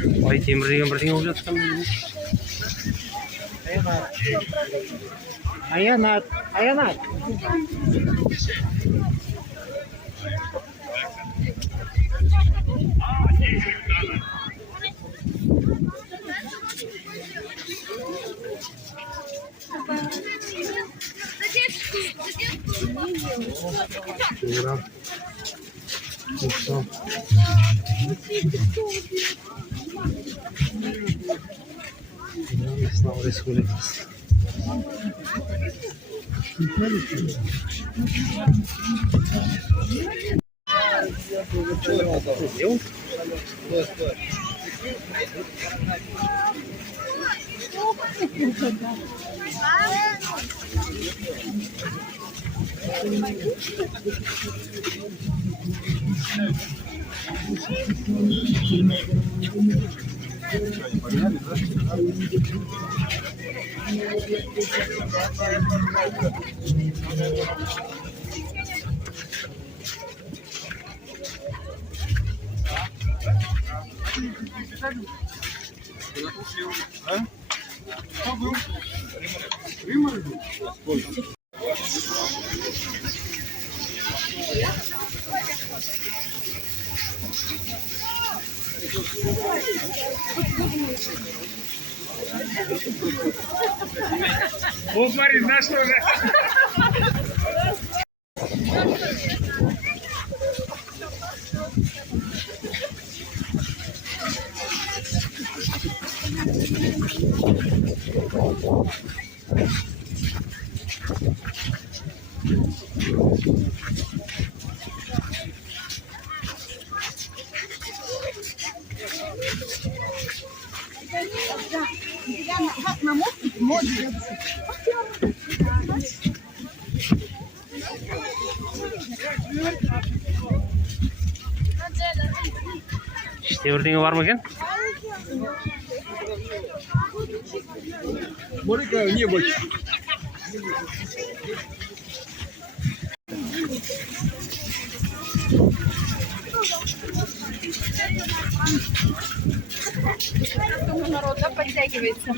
Ай темір деген бірдеңе болып жатқан. Аянат, аянат. Ислам Республикасы. Вот смотри, знаешь что же? İşte birдеңе бар ма екен? Смотри-ка, небо. Народ, да, подтягивается.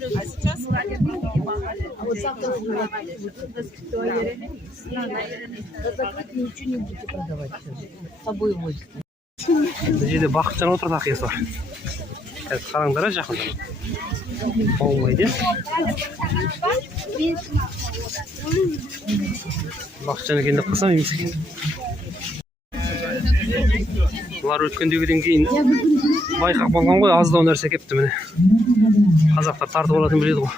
А сейчас вот завтра закрыть ничего не будете продавать. С собой возите. Бұл жерде Бақытжан отырды ақиасы бар. Қазір қараңдар жақында. Болмайды. Бақытжан екен деп қалсам емес екен. Бұлар өткендегіден кейін байқап қалған ғой, аздау нәрсе кепті міне. Қазақтар тартып алатын біледі ғой.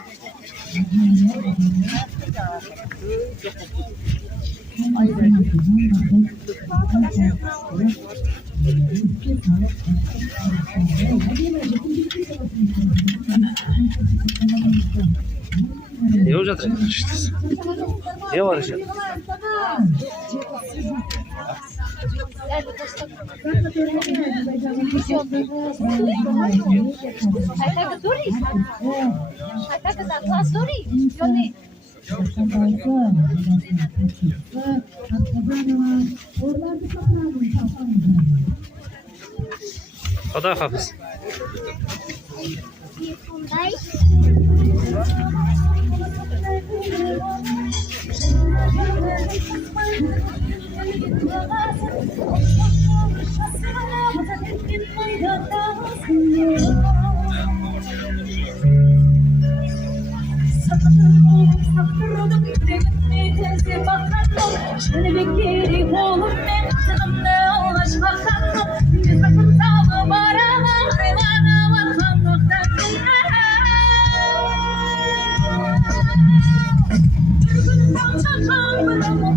Не болып жатыр екен? Не бар екен? Құдай хафыз. Kaptırdım yüreğimi tezi bakardım. Şöyle bir geri oğlum ben kızımla ulaşmakardım. Bir bakım sağlı barama hayvana vatanlıktan. Bir gün kalçakan bırakma.